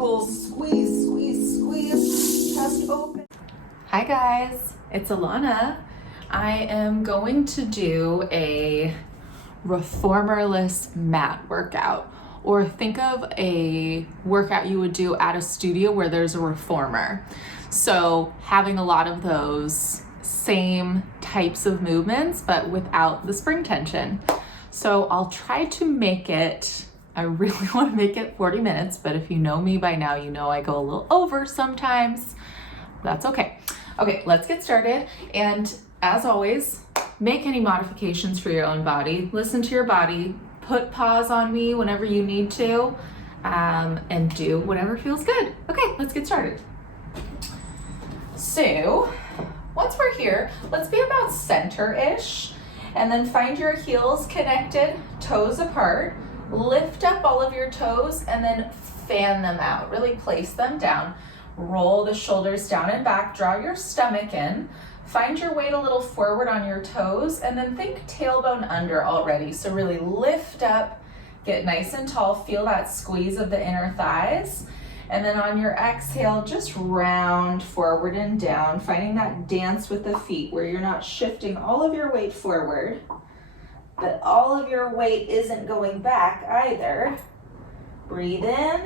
circles, squeeze, squeeze, squeeze, chest open. Hi guys, it's Alana. I am going to do a reformerless mat workout, or think of a workout you would do at a studio where there's a reformer. So having a lot of those same types of movements, but without the spring tension. So I'll try to make it, I really want to make it 40 minutes, but if you know me by now, you know I go a little over sometimes. That's okay. Okay, let's get started. And as always, make any modifications for your own body. Listen to your body, put pause on me whenever you need to, and do whatever feels good. Okay, let's get started. So, once we're here, let's be about center-ish, and then find your heels connected, toes apart. Lift up all of your toes and then fan them out. Really place them down. Roll the shoulders down and back. Draw your stomach in. Find your weight a little forward on your toes, and then think tailbone under already. So really lift up, get nice and tall. Feel that squeeze of the inner thighs. And then on your exhale, just round forward and down, finding that dance with the feet where you're not shifting all of your weight forward, but all of your weight isn't going back either. Breathe in,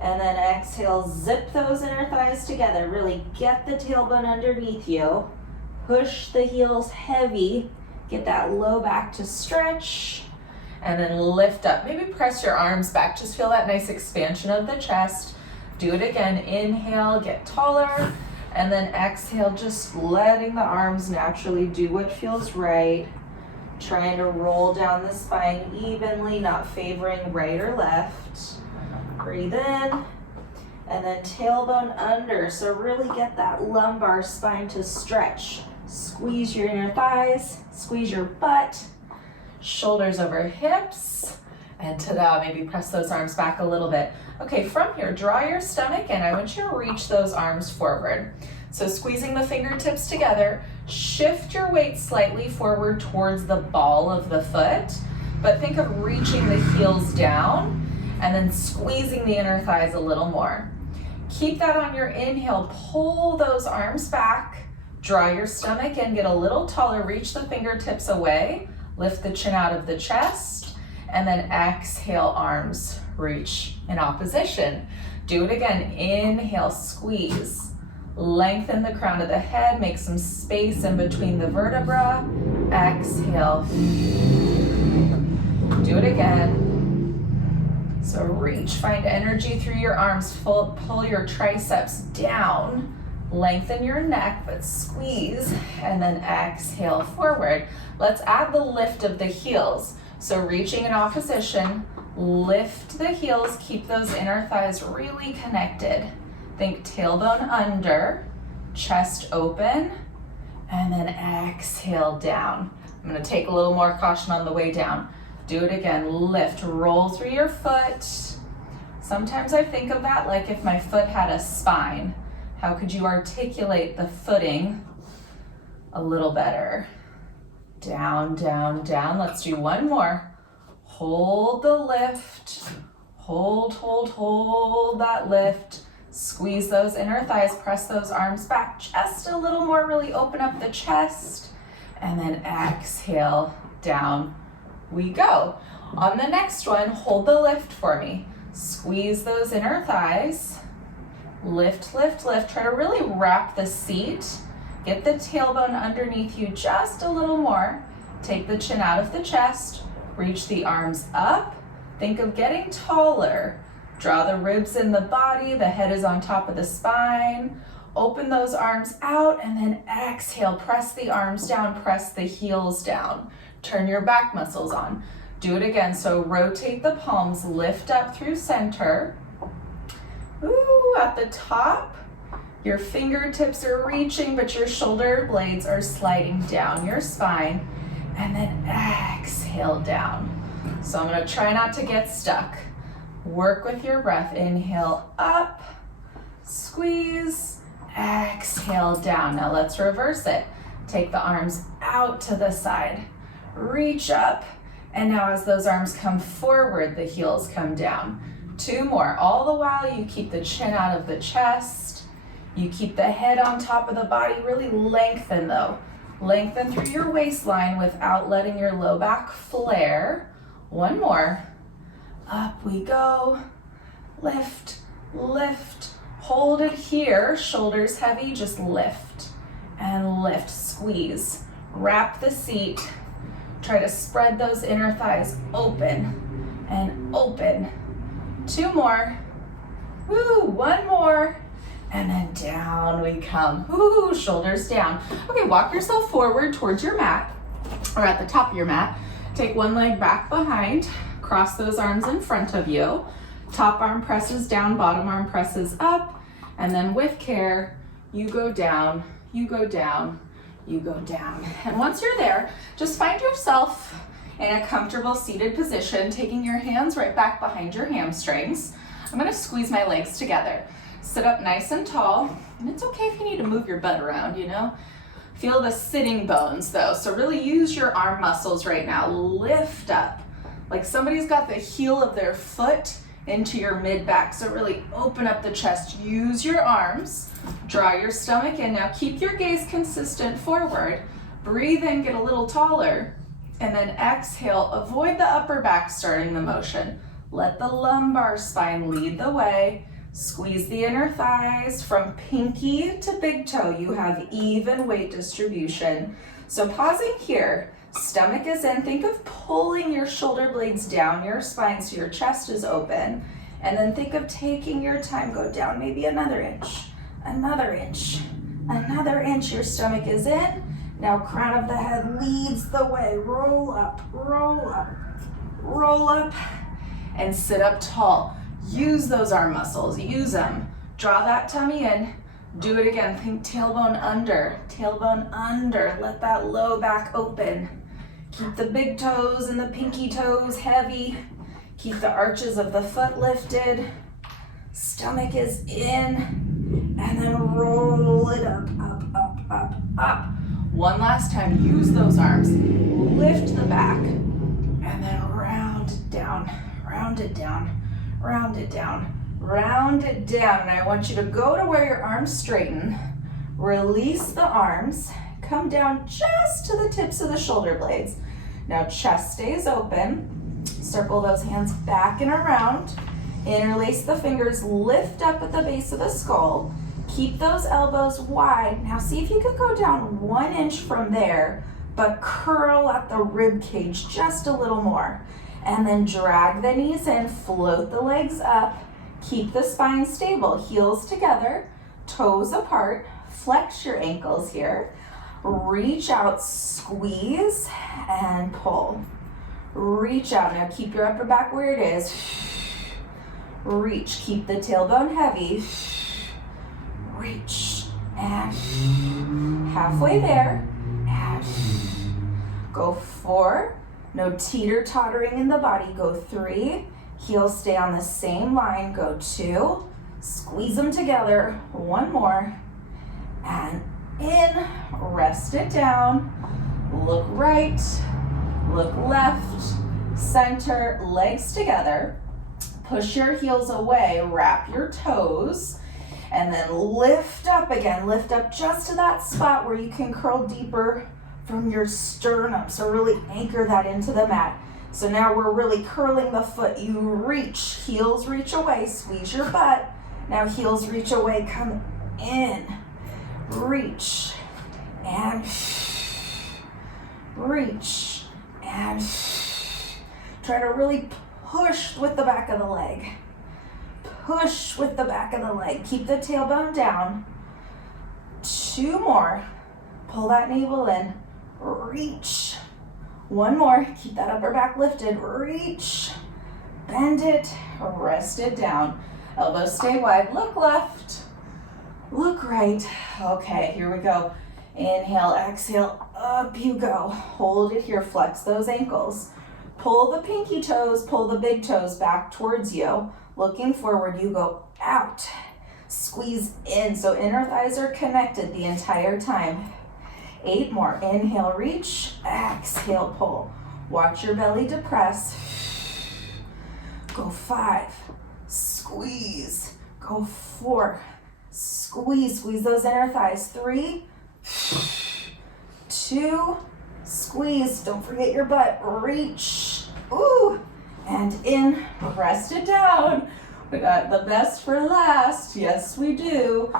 and then exhale, zip those inner thighs together. Really get the tailbone underneath you. Push the heels heavy. Get that low back to stretch, and then lift up. Maybe press your arms back. Just feel that nice expansion of the chest. Do it again. Inhale, get taller, and then exhale, just letting the arms naturally do what feels right. Trying to roll down the spine evenly, not favoring right or left. Breathe in, and then tailbone under. So really get that lumbar spine to stretch. Squeeze your inner thighs, squeeze your butt, shoulders over hips, and ta-da, maybe press those arms back a little bit. Okay, from here, draw your stomach in. I want you to reach those arms forward. So squeezing the fingertips together, shift your weight slightly forward towards the ball of the foot, but think of reaching the heels down and then squeezing the inner thighs a little more. Keep that on your inhale, pull those arms back, draw your stomach in, get a little taller, reach the fingertips away, lift the chin out of the chest, and then exhale, arms reach in opposition. Do it again, inhale, squeeze. Lengthen the crown of the head, make some space in between the vertebra. Exhale. Do it again. So reach, find energy through your arms, pull your triceps down. Lengthen your neck, but squeeze, and then exhale forward. Let's add the lift of the heels. So reaching in opposition, lift the heels, keep those inner thighs really connected. Think tailbone under, chest open, and then exhale down. I'm gonna take a little more caution on the way down. Do it again, lift, roll through your foot. Sometimes I think of that like if my foot had a spine. How could you articulate the footing a little better? Down, down, down. Let's do one more. Hold the lift. Hold, hold, hold that lift. Squeeze those inner thighs, press those arms back just a little more, really open up the chest, and then exhale, down we go. On the next one, hold the lift for me. Squeeze those inner thighs, lift, lift, lift. Try to really wrap the seat. Get the tailbone underneath you just a little more. Take the chin out of the chest, reach the arms up. Think of getting taller. Draw the ribs in the body, the head is on top of the spine. Open those arms out, and then exhale, press the arms down, press the heels down. Turn your back muscles on. Do it again, so rotate the palms, lift up through center. Ooh, at the top, your fingertips are reaching, but your shoulder blades are sliding down your spine, and then exhale down. So I'm gonna try not to get stuck. Work with your breath. Inhale up, squeeze, exhale down. Now let's reverse it. Take the arms out to the side, reach up, and now as those arms come forward, the heels come down. 2 more. All the while you keep the chin out of the chest. You keep the head on top of the body. Really lengthen though. Lengthen through your waistline without letting your low back flare. 1 more. Up we go. Lift, lift. Hold it here. Shoulders heavy. Just lift and lift. Squeeze. Wrap the seat. Try to spread those inner thighs open and open. 2 more. Woo, 1 more. And then down we come. Woo, shoulders down. Okay, walk yourself forward towards your mat, or at the top of your mat. Take one leg back behind. Cross those arms in front of you. Top arm presses down, bottom arm presses up. And then with care, you go down, you go down, you go down. And once you're there, just find yourself in a comfortable seated position, taking your hands right back behind your hamstrings. I'm gonna squeeze my legs together. Sit up nice and tall, and it's okay if you need to move your butt around, you know? Feel the sitting bones though, so really use your arm muscles right now. Lift up, like somebody's got the heel of their foot into your mid-back, so really open up the chest. Use your arms, draw your stomach in. Now keep your gaze consistent forward. Breathe in, get a little taller, and then exhale. Avoid the upper back starting the motion. Let the lumbar spine lead the way. Squeeze the inner thighs from pinky to big toe. You have even weight distribution. So pausing here, stomach is in. Think of pulling your shoulder blades down your spine so your chest is open. And then think of taking your time, go down maybe another inch, another inch, another inch. Your stomach is in. Now crown of the head leads the way. Roll up, roll up, roll up, and sit up tall. Use those arm muscles, use them. Draw that tummy in. Do it again. Think tailbone under, tailbone under. Let that low back open. Keep the big toes and the pinky toes heavy. Keep the arches of the foot lifted. Stomach is in. And then roll it up, up, up, up, up. One last time. Use those arms. Lift the back. And then round it down, round it down. Round it down, round it down. And I want you to go to where your arms straighten, release the arms, come down just to the tips of the shoulder blades. Now chest stays open, circle those hands back and around, interlace the fingers, lift up at the base of the skull, keep those elbows wide. Now see if you can go down 1 inch from there, but curl at the rib cage just a little more. And then drag the knees in, float the legs up, keep the spine stable, heels together, toes apart, flex your ankles here, reach out, squeeze, and pull. Reach out, now keep your upper back where it is. Reach, keep the tailbone heavy. Reach, and halfway there, and go 4. No teeter-tottering in the body. Go 3, heels stay on the same line. Go 2, squeeze them together. 1 more, and in, rest it down. Look right, look left, center, legs together. Push your heels away, wrap your toes, and then lift up again. Lift up just to that spot where you can curl deeper from your sternum, so really anchor that into the mat. So now we're really curling the foot. You reach, heels reach away, squeeze your butt. Now heels reach away, come in, reach, and reach, and try to really push with the back of the leg. Push with the back of the leg. Keep the tailbone down. 2 more. Pull that navel in. Reach. 1 more. Keep that upper back lifted. Reach. Bend it. Rest it down. Elbows stay wide. Look left. Look right. Okay, here we go. Inhale, exhale, up you go. Hold it here. Flex those ankles. Pull the pinky toes, pull the big toes back towards you. Looking forward, you go out. Squeeze in, so inner thighs are connected the entire time. 8 more. Inhale, reach. Exhale, pull. Watch your belly depress. Go 5, Go 4. Squeeze those inner thighs. 3, 2, squeeze. Don't forget your butt. Reach. Ooh. And in, rest it down. We got the best for last. Yes, we do.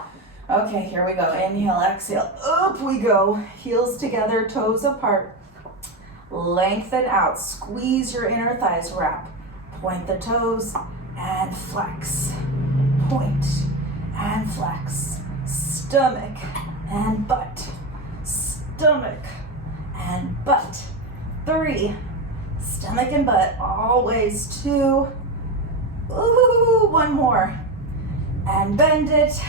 Okay, here we go. Inhale, exhale. Up we go. Heels together, toes apart. Lengthen out. Squeeze your inner thighs. Wrap. Point the toes and flex. Point and flex. Stomach and butt. Stomach and butt. 3. Stomach and butt. Always 2. Ooh, 1 more. And bend it.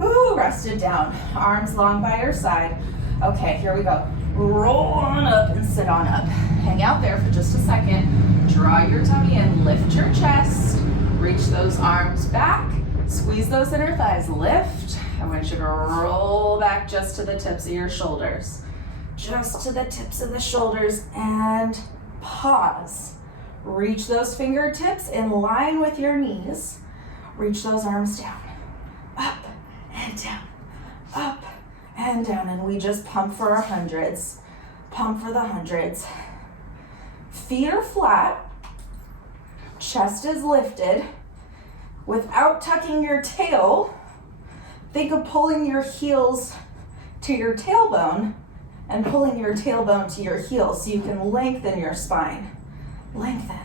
Ooh, rest it down. Arms long by your side. Okay, here we go. Roll on up and sit on up. Hang out there for just a second. Draw your tummy in. Lift your chest. Reach those arms back. Squeeze those inner thighs. Lift. I want you to roll back just to the tips of your shoulders. Just to the tips of the shoulders and pause. Reach those fingertips in line with your knees. Reach those arms down. Up and down. Up and down. And we just pump for our hundreds. Pump for the hundreds. Feet are flat. Chest is lifted. Without tucking your tail, think of pulling your heels to your tailbone and pulling your tailbone to your heels so you can lengthen your spine. Lengthen.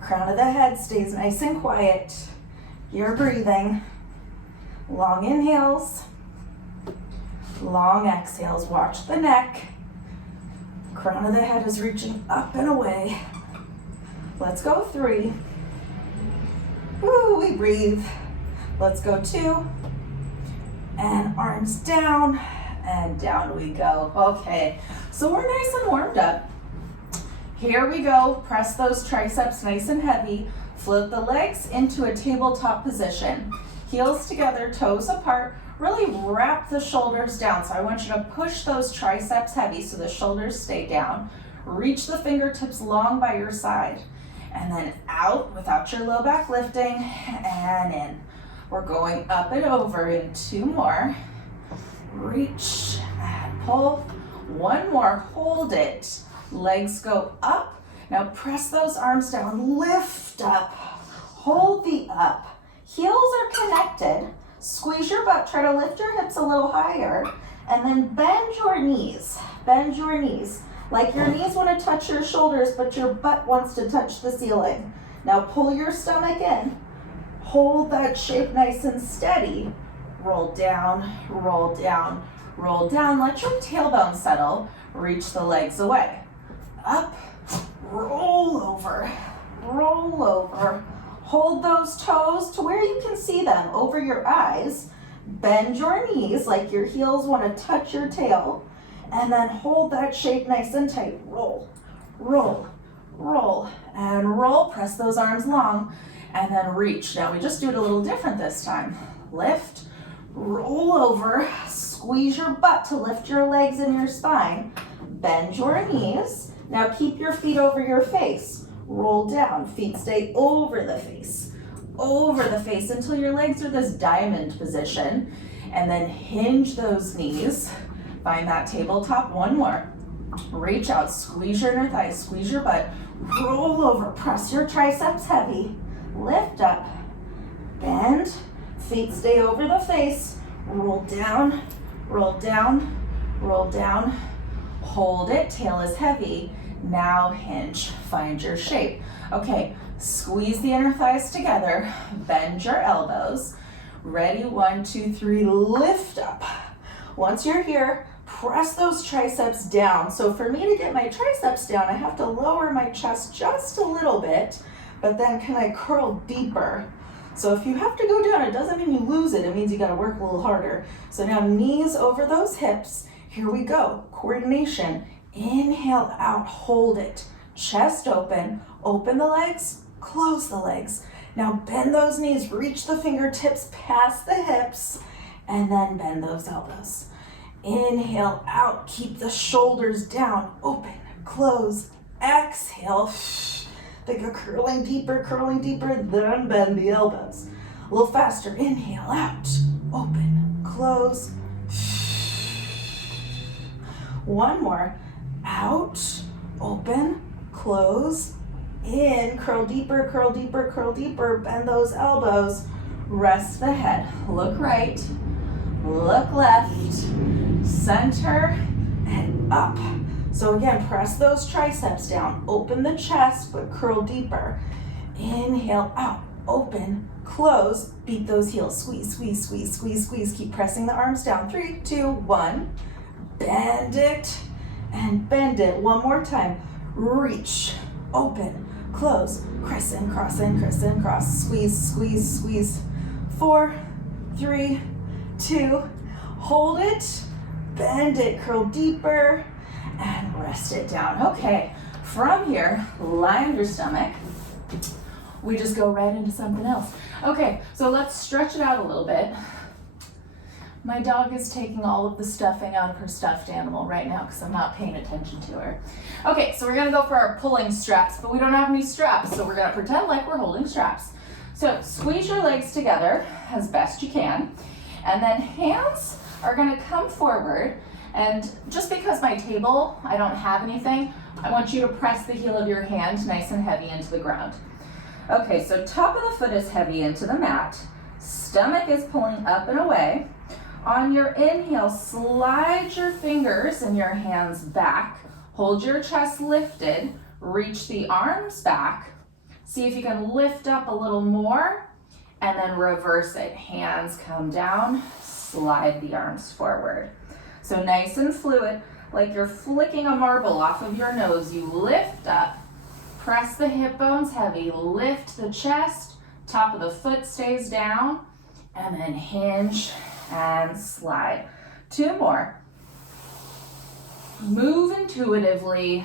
Crown of the head stays nice and quiet. You're breathing. Long inhales. Long exhales. Watch the neck. Crown of the head is reaching up and away. Let's go 3. Woo, we breathe. Let's go 2. And arms down, and down we go. Okay, so we're nice and warmed up. Here we go. Press those triceps nice and heavy. Float the legs into a tabletop position. Heels together, toes apart. Really wrap the shoulders down. So I want you to push those triceps heavy so the shoulders stay down. Reach the fingertips long by your side. And then out without your low back lifting, and in. We're going up and over in 2 more. Reach and pull. 1 more, hold it. Legs go up. Now press those arms down, lift up. Hold the up. Heels are connected. Squeeze your butt, try to lift your hips a little higher. And then bend your knees. Bend your knees. Like your knees want to touch your shoulders, but your butt wants to touch the ceiling. Now pull your stomach in. Hold that shape nice and steady. Roll down, roll down, roll down. Let your tailbone settle. Reach the legs away. Up, roll over, roll over. Hold those toes to where you can see them over your eyes. Bend your knees like your heels want to touch your tail. And then hold that shape nice and tight. Roll, roll, roll, and roll. Press those arms long, and then reach. Now we just do it a little different this time. Lift, roll over, squeeze your butt to lift your legs and your spine. Bend your knees. Now keep your feet over your face. Roll down, feet stay over the face until your legs are this diamond position. And then hinge those knees. Find that tabletop. 1 more. Reach out, squeeze your inner thighs, squeeze your butt. Roll over, press your triceps heavy. Lift up, bend, feet stay over the face. Roll down, roll down, roll down. Hold it, tail is heavy. Now hinge, find your shape. Okay, squeeze the inner thighs together, bend your elbows. Ready, 1, 2, 3, lift up. Once you're here, press those triceps down. So for me to get my triceps down, I have to lower my chest just a little bit, but then can I curl deeper? So if you have to go down, it doesn't mean you lose it. It means you gotta work a little harder. So now knees over those hips. Here we go, coordination. Inhale out, hold it. Chest open, open the legs, close the legs. Now bend those knees, reach the fingertips past the hips, and then bend those elbows. Inhale out, keep the shoulders down, open, close, exhale. Think of curling deeper, then bend the elbows. A little faster. Inhale, out, open, close. One more. Out, open, close. In, curl deeper, curl deeper, curl deeper. Bend those elbows. Rest the head. Look right, look left, center, and up. So again, press those triceps down. Open the chest, but curl deeper. Inhale, out, open, close. Beat those heels. Squeeze, squeeze, squeeze, squeeze, squeeze. Keep pressing the arms down. 3, 2, 1. Bend it and bend it. One more time. Reach, open, close. Crescent, crescent, cross. Squeeze, squeeze, squeeze. 4, 3, 2. Hold it. Bend it. Curl deeper. And rest it down. Okay, from here, lie on your stomach. We just go right into something else. Okay, so let's stretch it out a little bit. My dog is taking all of the stuffing out of her stuffed animal right now because I'm not paying attention to her. Okay, so we're gonna go for our pulling straps, but we don't have any straps, so we're gonna pretend like we're holding straps. So squeeze your legs together as best you can, and then hands are gonna come forward. And just because my table, I don't have anything, I want you to press the heel of your hand nice and heavy into the ground. Okay, so top of the foot is heavy into the mat. Stomach is pulling up and away. On your inhale, slide your fingers and your hands back. Hold your chest lifted. Reach the arms back. See if you can lift up a little more and then reverse it. Hands come down, slide the arms forward. So nice and fluid, like you're flicking a marble off of your nose. You lift up, press the hip bones heavy, lift the chest, top of the foot stays down, and then hinge and slide. 2 more. Move intuitively,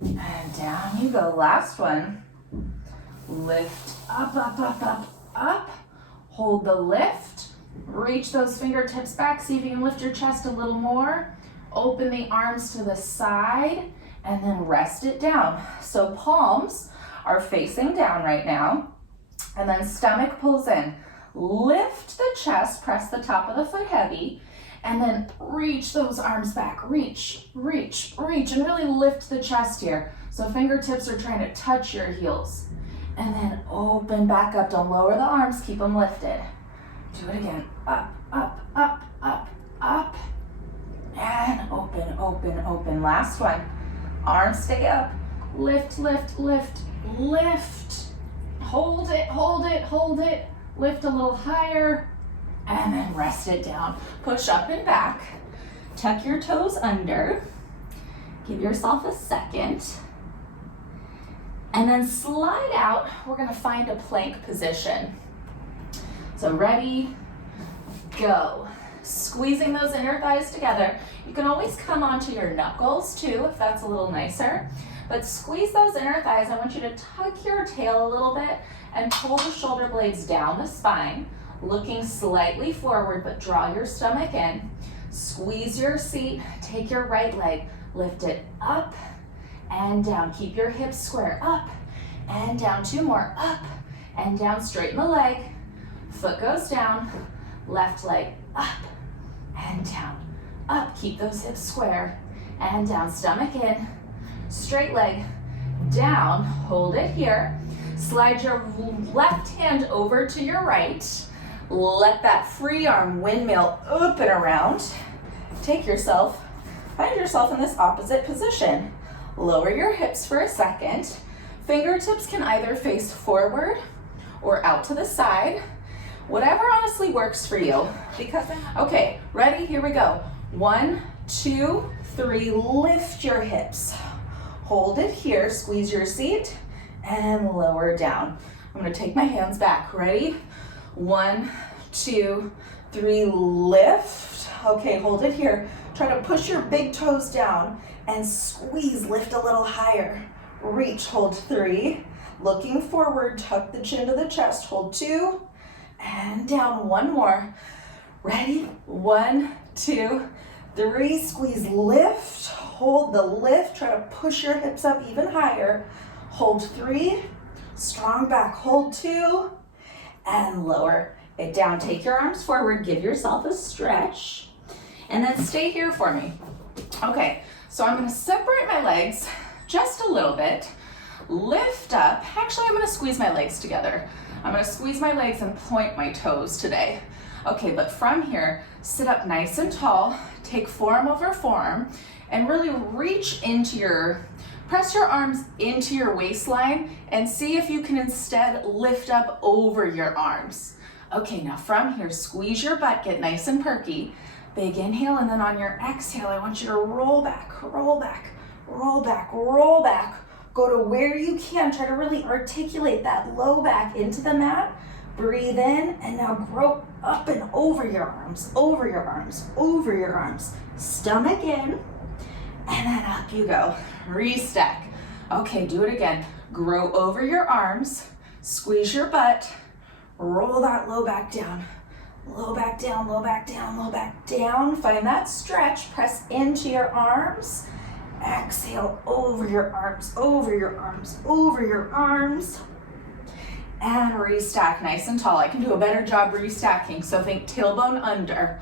and down you go. Last one. Lift up, up, up, up, up. Hold the lift. Reach those fingertips back. See if you can lift your chest a little more. Open the arms to the side and then rest it down. So palms are facing down right now. And then stomach pulls in. Lift the chest, press the top of the foot heavy, and then reach those arms back. Reach, reach, reach, and really lift the chest here. So fingertips are trying to touch your heels. And then open back up. Don't lower the arms, keep them lifted. Do it again. Up, up, up, up, up. And open, open, open. Last one. Arms stay up. Lift, lift, lift, lift. Hold it, hold it, hold it. Lift a little higher. And then rest it down. Push up and back. Tuck your toes under. Give yourself a second. And then slide out. We're going to find a plank position. So ready, go. Squeezing those inner thighs together. You can always come onto your knuckles too, if that's a little nicer. But squeeze those inner thighs. I want you to tuck your tail a little bit and pull the shoulder blades down the spine, looking slightly forward, but draw your stomach in. Squeeze your seat, take your right leg, lift it up and down. Keep your hips square, up and down. 2 more, up and down. Straighten the leg. Foot goes down, left leg up and down, up. Keep those hips square and down. Stomach in, straight leg down. Hold it here. Slide your left hand over to your right. Let that free arm windmill up and around. Find yourself in this opposite position. Lower your hips for a second. Fingertips can either face forward or out to the side. Whatever honestly works for you. Okay, ready? Here we go. 1, 2, 3. Lift your hips. Hold it here. Squeeze your seat and lower down. I'm going to take my hands back. Ready? 1, 2, 3. Lift. Okay, hold it here. Try to push your big toes down and squeeze. Lift a little higher. Reach. Hold 3. Looking forward. Tuck the chin to the chest. Hold 2. And down. 1 more. Ready? 1, 2, 3. Squeeze, lift. Hold the lift. Try to push your hips up even higher. Hold 3. Strong back. Hold 2. and lower it down. Take your arms forward, give yourself a stretch, and then stay here for me. Okay, so I'm gonna separate my legs just a little bit, lift up. Actually, I'm gonna squeeze my legs together. I'm gonna squeeze my legs and point my toes today. Okay, but from here, sit up nice and tall, take forearm over forearm, and really reach into press your arms into your waistline and see if you can instead lift up over your arms. Okay, now from here, squeeze your butt, get nice and perky. Big inhale, and then on your exhale, I want you to roll back, roll back, roll back, roll back. Go to where you can, try to really articulate that low back into the mat. Breathe in, and now grow up and over your arms, over your arms, over your arms. Stomach in, and then up you go. Restack. Okay, do it again. Grow over your arms, squeeze your butt, roll that low back down. Low back down, low back down, low back down. Find that stretch, press into your arms. Exhale over your arms, over your arms, over your arms. And restack nice and tall. I can do a better job restacking, so think tailbone under.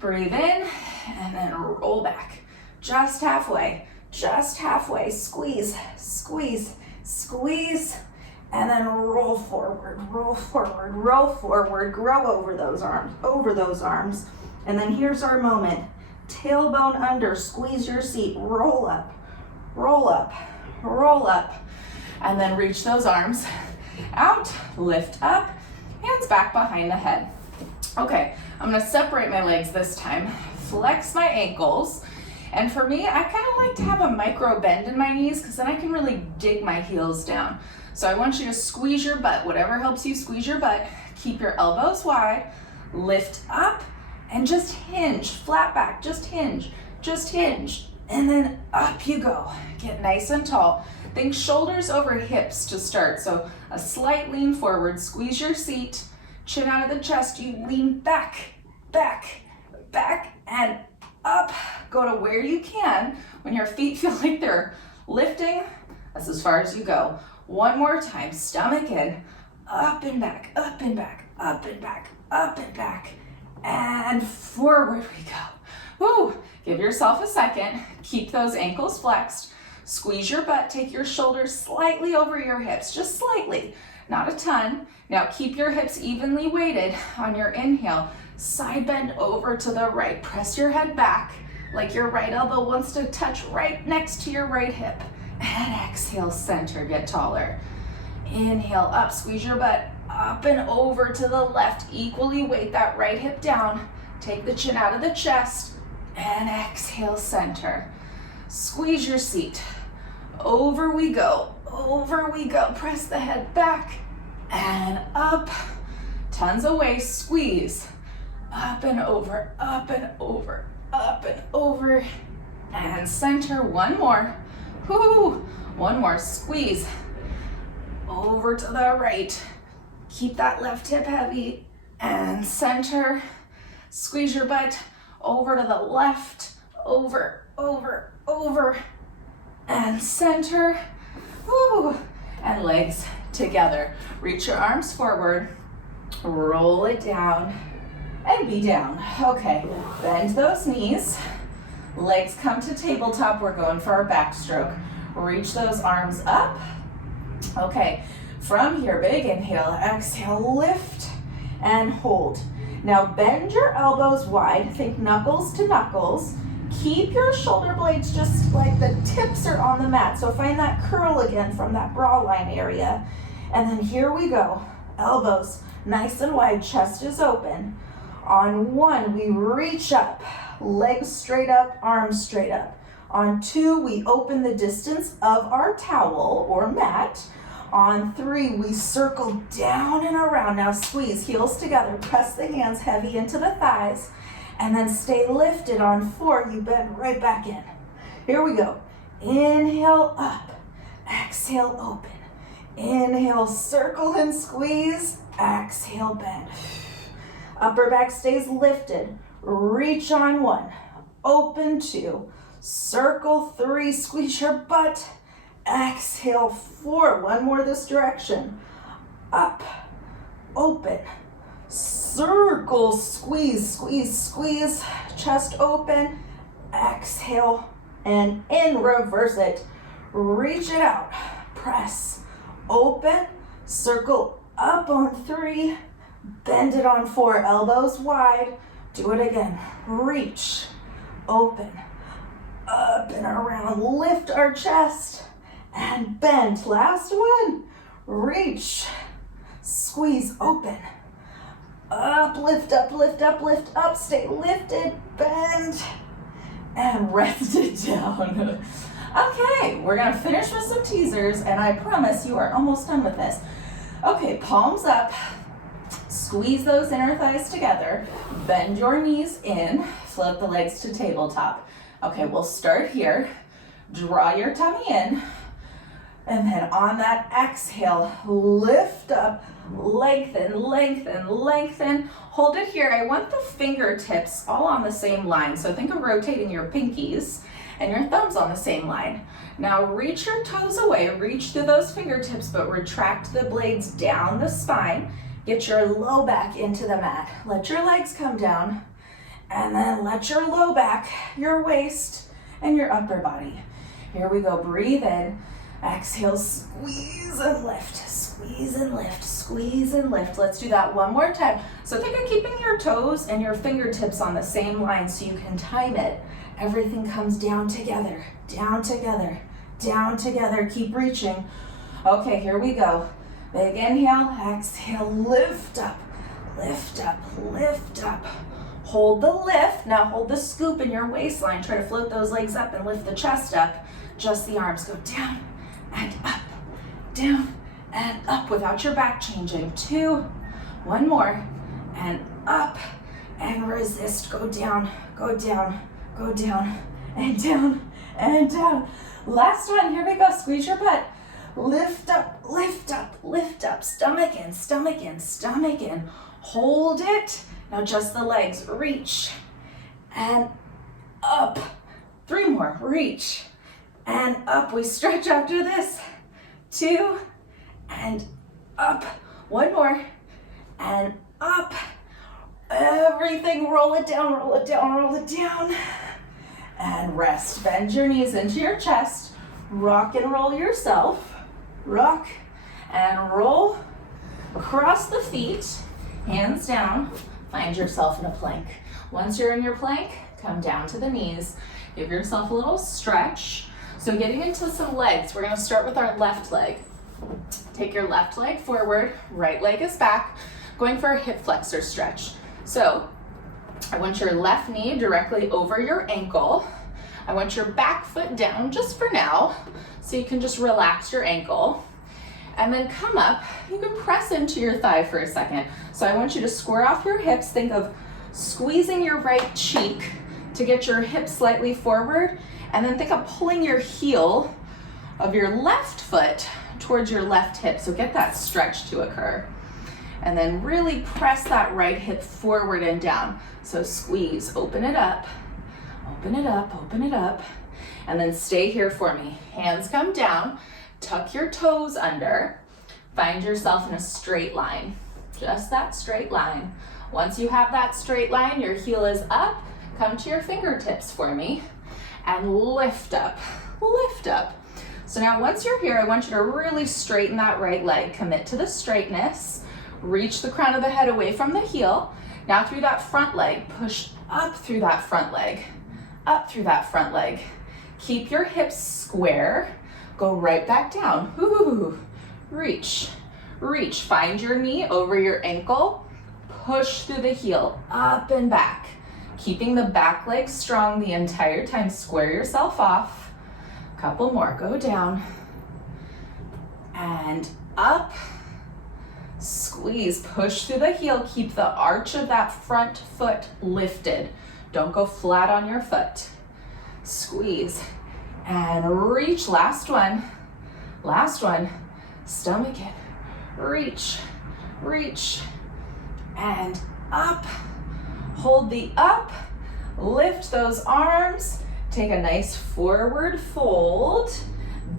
Breathe in, and then roll back. Just halfway, squeeze, squeeze, squeeze, and then roll forward, roll forward, roll forward, grow over those arms, and then here's our moment. Tailbone under, squeeze your seat, roll up, roll up, roll up, and then reach those arms out, lift up, hands back behind the head. Okay, I'm gonna separate my legs this time, flex my ankles, and for me, I kind of like to have a micro bend in my knees because then I can really dig my heels down. So I want you to squeeze your butt, whatever helps you squeeze your butt. Keep your elbows wide, lift up, and just hinge, flat back, just hinge, and then up you go. Get nice and tall. Think shoulders over hips to start. So a slight lean forward, squeeze your seat, chin out of the chest, you lean back, back, back, and up. Go to where you can. When your feet feel like they're lifting, that's as far as you go. One more time, stomach in, up and back, up and back, up and back, up and back, and forward we go. Woo! Give yourself a second. Keep those ankles flexed. Squeeze your butt, take your shoulders slightly over your hips, just slightly, not a ton. Now keep your hips evenly weighted on your inhale. Side bend over to the right. Press your head back like your right elbow wants to touch right next to your right hip. And exhale, center, get taller. Inhale up, squeeze your butt up and over to the left. Equally weight that right hip down. Take the chin out of the chest and exhale, center. Squeeze your seat. Over we go, over we go. Press the head back and up. Tons away, squeeze. Up and over, up and over, up and over. And center, one more. Woo! One more, squeeze. Over to the right. Keep that left hip heavy. And center. Squeeze your butt over to the left. Over, over, over. And center. Woo! And legs together. Reach your arms forward. Roll it down. And be down. Okay, bend those knees. Legs come to tabletop. We're going for our backstroke. Reach those arms up. Okay, from here, big inhale, exhale, lift and hold. Now bend your elbows wide. Think knuckles to knuckles. Keep your shoulder blades just like the tips are on the mat. So find that curl again from that bra line area. And then here we go. Elbows nice and wide, chest is open. On one, we reach up, legs straight up, arms straight up. On two, we open the distance of our towel or mat. On three, we circle down and around. Now squeeze, heels together, press the hands heavy into the thighs, and then stay lifted. On four, you bend right back in. Here we go. Inhale up, exhale open. Inhale, circle and squeeze, exhale, bend. Upper back stays lifted. Reach on one, open two, circle three, squeeze your butt, exhale four. One more this direction. Up, open. Circle, squeeze, squeeze, squeeze. Chest open. Exhale and in, reverse it. Reach it out. Press, open, circle up on 3. Bend it on 4, elbows wide. Do it again. Reach, open, up and around. Lift our chest and bend. Last one. Reach, squeeze, open. Up, lift up, lift up, lift up. Stay lifted, bend, and rest it down. Okay, we're gonna finish with some teasers, and I promise you are almost done with this. Okay, palms up. Squeeze those inner thighs together. Bend your knees in. Float the legs to tabletop. Okay, we'll start here. Draw your tummy in. And then on that exhale, lift up, lengthen, lengthen, lengthen. Hold it here. I want the fingertips all on the same line. So think of rotating your pinkies and your thumbs on the same line. Now reach your toes away, reach through those fingertips, but retract the blades down the spine. Get your low back into the mat. Let your legs come down, and then let your low back, your waist, and your upper body. Here we go, breathe in. Exhale, squeeze and lift, squeeze and lift, squeeze and lift. Let's do that one more time. So think of keeping your toes and your fingertips on the same line so you can time it. Everything comes down together, down together, down together. Keep reaching. Okay, here we go. Big inhale, exhale, lift up, lift up, lift up. Hold the lift. Now hold the scoop in your waistline. Try to float those legs up and lift the chest up. Just the arms. Go down and up without your back changing. 2, 1 more, and up and resist. Go down, go down, go down, and down, and down. Last one, here we go. Squeeze your butt. Lift up, lift up, lift up. Stomach in, stomach in, stomach in. Hold it. Now just the legs. Reach and up. 3 more. Reach and up. We stretch after this. 2 and up. 1 more and up. Everything, roll it down, roll it down, roll it down. And rest. Bend your knees into your chest. Rock and roll yourself. Rock and roll. Cross the feet, hands down. Find yourself in a plank. Once you're in your plank, come down to the knees. Give yourself a little stretch. So getting into some legs, we're gonna start with our left leg. Take your left leg forward, right leg is back. Going for a hip flexor stretch. So I want your left knee directly over your ankle. I want your back foot down just for now, so you can just relax your ankle. And then come up, you can press into your thigh for a second. So I want you to square off your hips. Think of squeezing your right cheek to get your hips slightly forward. And then think of pulling your heel of your left foot towards your left hip. So get that stretch to occur. And then really press that right hip forward and down. So squeeze, open it up, open it up, open it up. And then stay here for me. Hands come down, tuck your toes under, find yourself in a straight line. Just that straight line. Once you have that straight line, your heel is up, come to your fingertips for me, and lift up, lift up. So now once you're here, I want you to really straighten that right leg. Commit to the straightness. Reach the crown of the head away from the heel. Now through that front leg, push up through that front leg, up through that front leg. Keep your hips square. Go right back down. Ooh. Reach, reach. Find your knee over your ankle. Push through the heel, up and back. Keeping the back leg strong the entire time. Square yourself off. Couple more. Go down and up. Squeeze, push through the heel. Keep the arch of that front foot lifted. Don't go flat on your foot. Squeeze and reach. Last one. Last one. Stomach in. Reach, reach, and up. Hold the up. Lift those arms. Take a nice forward fold.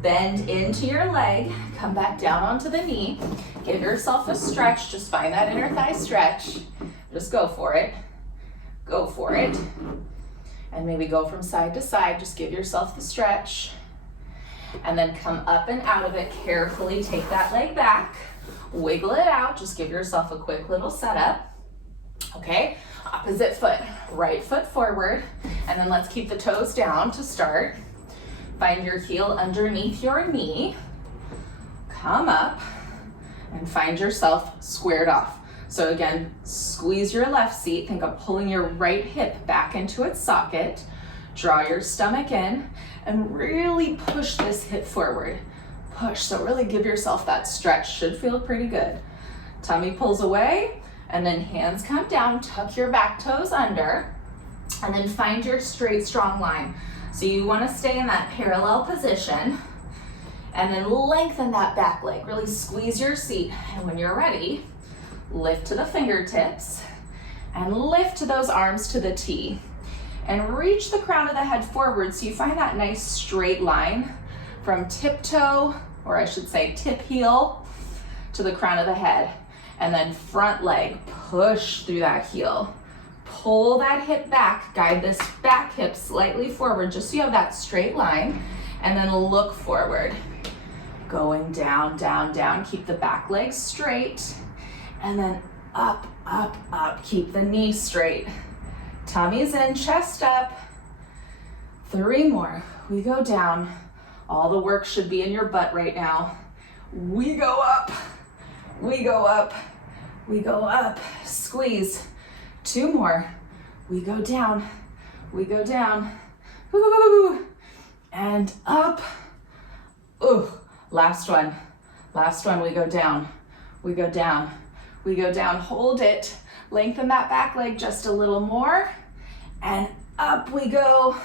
Bend into your leg, come back down onto the knee. Give yourself a stretch, just find that inner thigh stretch. Just go for it. Go for it. And maybe go from side to side, just give yourself the stretch. And then come up and out of it, carefully take that leg back, wiggle it out, just give yourself a quick little setup. Okay, opposite foot, right foot forward, and then let's keep the toes down to start. Find your heel underneath your knee, come up, and find yourself squared off. So again, squeeze your left seat, think of pulling your right hip back into its socket, draw your stomach in, and really push this hip forward. Push, so really give yourself that stretch, should feel pretty good. Tummy pulls away, and then hands come down, tuck your back toes under, and then find your straight, strong line. So you wanna stay in that parallel position, and then lengthen that back leg, really squeeze your seat, and when you're ready, lift to the fingertips, and lift to those arms to the T. And reach the crown of the head forward so you find that nice straight line from tiptoe, or I should say tip heel, to the crown of the head. And then front leg, push through that heel. Pull that hip back, guide this back hip slightly forward just so you have that straight line, and then look forward. Going down, down, down, keep the back leg straight, and then up, up, up, keep the knee straight. Tummy's in, chest up. 3 more. We go down. All the work should be in your butt right now. We go up. We go up. We go up. Squeeze. 2 more. We go down. We go down. Woo. And up. Ooh. Last one. Last one. We go down. We go down. We go down. Hold it. Lengthen that back leg just a little more. And up we go.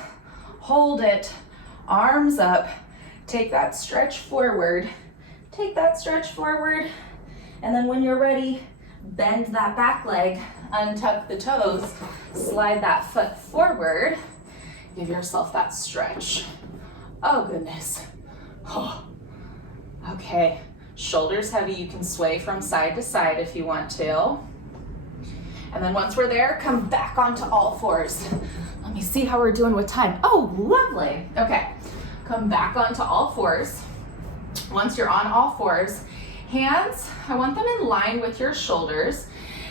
Hold it. Arms up. Take that stretch forward. Take that stretch forward. And then when you're ready, bend that back leg. Untuck the toes. Slide that foot forward. Give yourself that stretch. Oh, goodness. Oh. Okay. Shoulders heavy. You can sway from side to side if you want to. And then once we're there, come back onto all fours. Let me see how we're doing with time. Oh, lovely. Okay, come back onto all fours. Once you're on all fours, hands, I want them in line with your shoulders,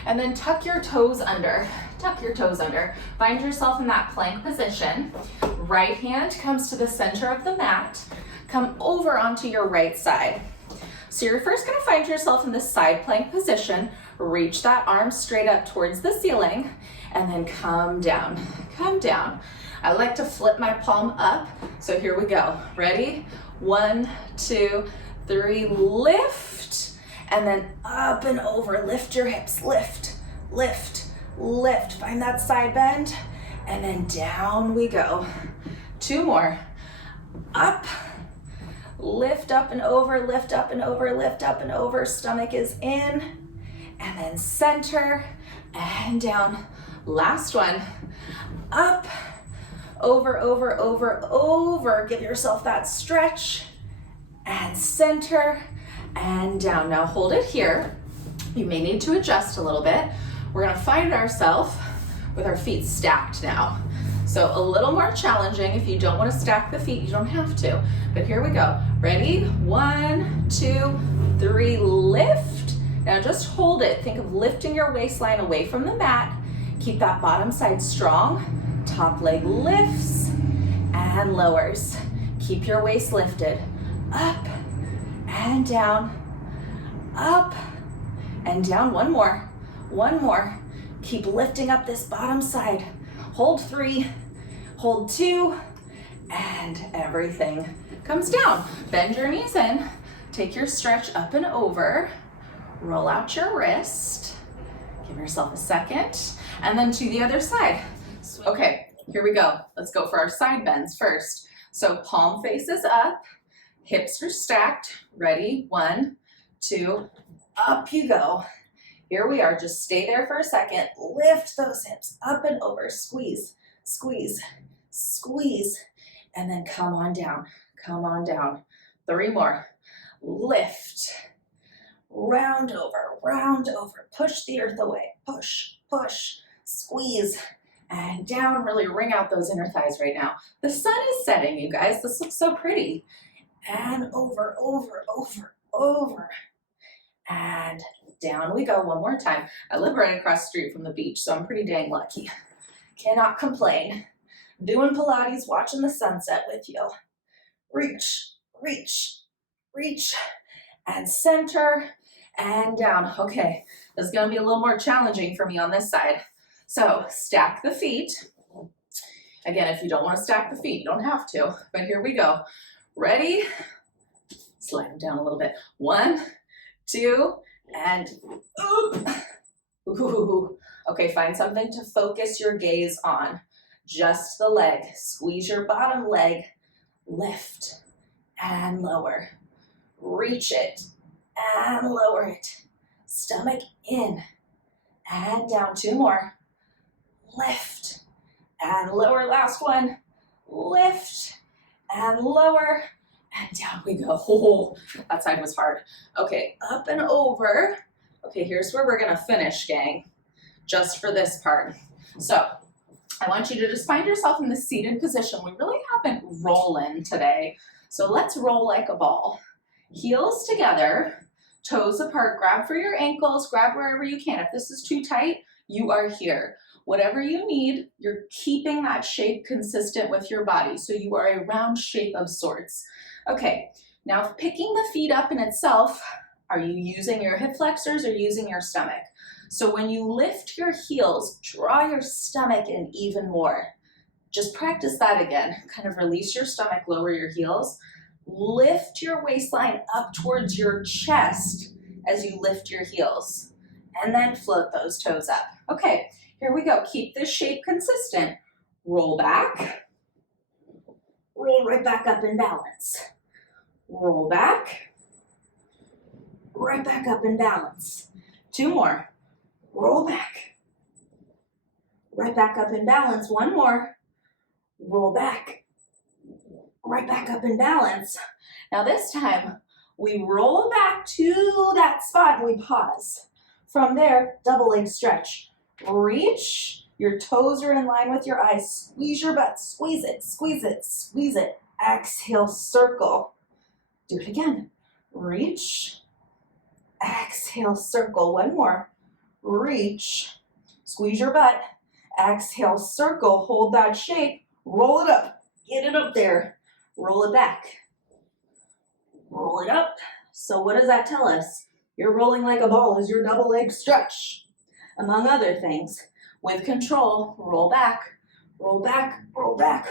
and then tuck your toes under. Tuck your toes under. Find yourself in that plank position. Right hand comes to the center of the mat. Come over onto your right side. So you're first gonna find yourself in the side plank position. Reach that arm straight up towards the ceiling, and then come down, come down. I like to flip my palm up, so here we go. Ready? 1, 2, 3, lift, and then up and over. Lift your hips, lift, lift, lift. Find that side bend, and then down we go. 2 more. Up, lift up and over, lift up and over, lift up and over. Stomach is in. And then center and down. Last one. Up, over, over, over, over. Give yourself that stretch. And center and down. Now hold it here. You may need to adjust a little bit. We're gonna find ourselves with our feet stacked now. So a little more challenging. If you don't wanna stack the feet, you don't have to. But here we go. Ready? 1, 2, 3, lift. Now just hold it. Think of lifting your waistline away from the mat. Keep that bottom side strong. Top leg lifts and lowers. Keep your waist lifted. Up and down. Up and down. 1 more. 1 more. Keep lifting up this bottom side. Hold 3. Hold 2. And everything comes down. Bend your knees in. Take your stretch up and over. Roll out your wrist, give yourself a second, and then to the other side. So, okay, here we go. Let's go for our side bends first. So palm faces up, hips are stacked. Ready? 1, 2, up you go. Here we are. Just stay there for a second. Lift those hips up and over. Squeeze, squeeze, squeeze, and then come on down. Come on down. 3 more. Lift, round over, push the earth away, push, push, squeeze, and down. Really wring out those inner thighs right now. The sun is setting, you guys. This looks so pretty. And over, and down we go one more time. I live right across the street from the beach, so I'm pretty dang lucky. Cannot complain. Doing Pilates, watching the sunset with you. Reach, reach, reach, and center, and down. Okay, this is gonna be a little more challenging for me on this side. So stack the feet. Again, if you don't wanna stack the feet, you don't have to, but here we go. Ready? Slide them down a little bit. 1, 2, and oop. Ooh. Okay, find something to focus your gaze on. Just the leg. Squeeze your bottom leg. Lift and lower. Reach it and lower it. Stomach in and down. 2 more. Lift and lower. Last one. Lift and lower. And down we go. Oh, that side was hard. Okay, up and over. Okay, here's where we're gonna finish, gang, just for this part. So I want you to just find yourself in the seated position. We really haven't rolling today. So let's roll like a ball. Heels together, toes apart. Grab for your ankles, grab wherever you can. If this is too tight, you are here. Whatever you need, you're keeping that shape consistent with your body. So you are a round shape of sorts. Okay, now picking the feet up in itself, are you using your hip flexors or using your stomach? So when you lift your heels, draw your stomach in even more. Just practice that again. Kind of release your stomach, lower your heels. Lift your waistline up towards your chest as you lift your heels. And then float those toes up. Okay, here we go. Keep this shape consistent. Roll back. Roll right back up in balance. Roll back. Right back up in balance. 2 more. Roll back. Right back up in balance. 1 more. Roll back. Right back up in balance. Now this time, we roll back to that spot and we pause. From there, double leg stretch. Reach. Your toes are in line with your eyes. Squeeze your butt. Squeeze it, squeeze it, squeeze it. Exhale, circle. Do it again. Reach. Exhale, circle. 1 more. Reach. Squeeze your butt. Exhale, circle. Hold that shape. Roll it up. Get it up there. Roll it back. Roll it up. So what does that tell us? You're rolling like a ball is your double leg stretch. Among other things. With control, roll back, roll back, roll back.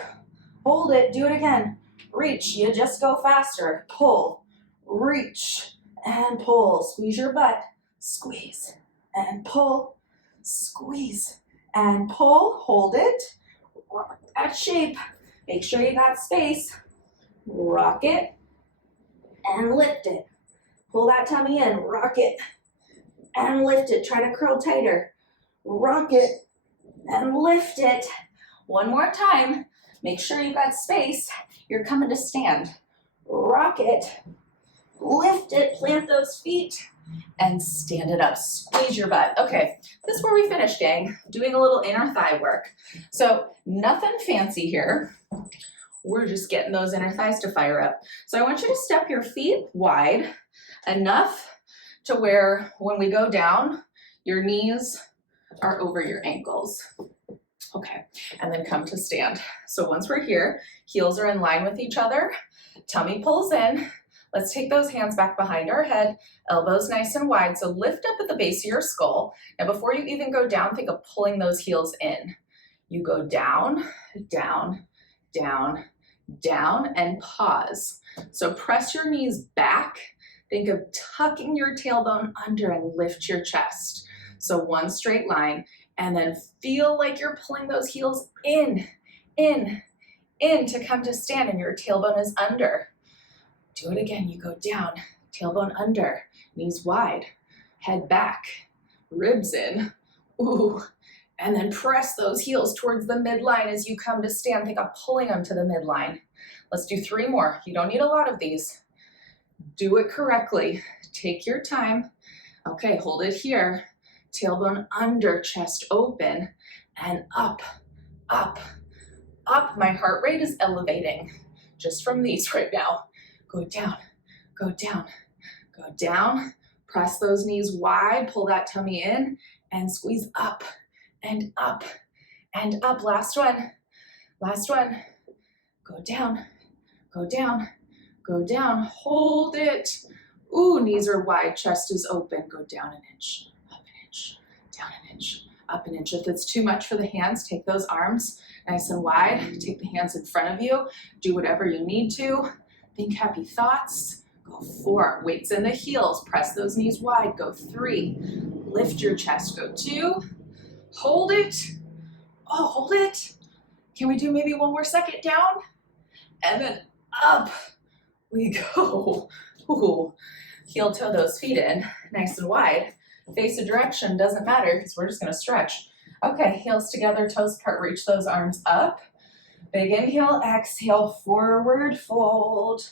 Hold it, do it again. Reach, you just go faster. Pull, reach, and pull. Squeeze your butt, squeeze, and pull, squeeze, and pull. Hold it, rock that shape. Make sure you got space. Rock it, and lift it. Pull that tummy in, rock it, and lift it. Try to curl tighter. Rock it and lift it. 1 more time. Make sure you got space. You're coming to stand. Rock it, lift it, plant those feet, and stand it up. Squeeze your butt. Okay, this is where we finish, gang. Doing a little inner thigh work. So nothing fancy here. We're just getting those inner thighs to fire up. So I want you to step your feet wide enough to where when we go down, your knees are over your ankles. Okay, and then come to stand. So once we're here, heels are in line with each other, tummy pulls in. Let's take those hands back behind our head, elbows nice and wide. So lift up at the base of your skull. Now before you even go down, think of pulling those heels in. You go down, down, down, down, and pause. So press your knees back. Think of tucking your tailbone under and lift your chest. So one straight line, and then feel like you're pulling those heels in to come to stand, and your tailbone is under. Do it again. You go down, tailbone under, knees wide, head back, ribs in, ooh, and then press those heels towards the midline as you come to stand. Think of pulling them to the midline. Let's do 3 more. You don't need a lot of these. Do it correctly. Take your time. Okay, hold it here. Tailbone under, chest open, and up, up, up. My heart rate is elevating just from these right now. Go down, go down, go down. Press those knees wide, pull that tummy in, and squeeze up and up and up. Last one, last one. Go down, go down, go down. Hold it. Ooh, knees are wide, chest is open. Go down an inch, up an inch, down an inch, up an inch. If it's too much for the hands, take those arms nice and wide. Take the hands in front of you. Do whatever you need to. Think happy thoughts. Go 4, weights in the heels. Press those knees wide. Go 3, lift your chest. Go 2, hold it. Oh, hold it. Can we do maybe one more second down? And then up we go. Ooh. Heel toe those feet in, nice and wide. Face a direction, doesn't matter because we're just gonna stretch. Okay, heels together, toes apart, reach those arms up. Big inhale, exhale, forward fold.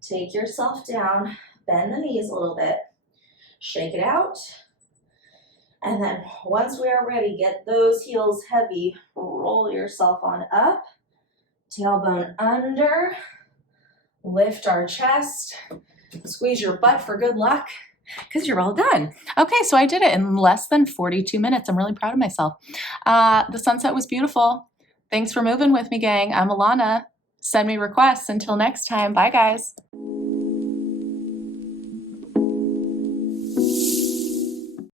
Take yourself down, bend the knees a little bit, shake it out. And then once we are ready, get those heels heavy, roll yourself on up, tailbone under, lift our chest, squeeze your butt for good luck, because you're all done. Okay, so I did it in less than 42 minutes. I'm really proud of myself. The sunset was beautiful. Thanks for moving with me, gang. I'm Alana. Send me requests. Until next time, bye guys.